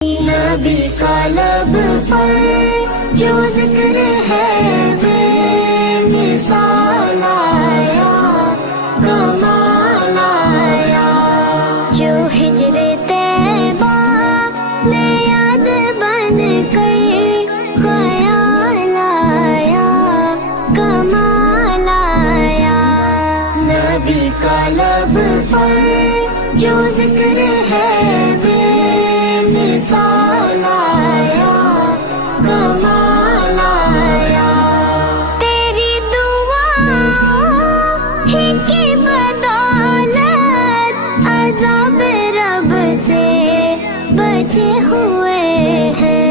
نبی کا لب پر جو ذکر ہے بے مثال آیا، کمال آیا، جو ہجر طیبہ میں یاد بن کر خیال آیا، کمال آیا، نبی کا لب پر جو ذکر ہے بے مثال آیا، کمال آیا، تیری دعا ہی کی بدولت عذاب رب سے بچے ہوئے ہیں۔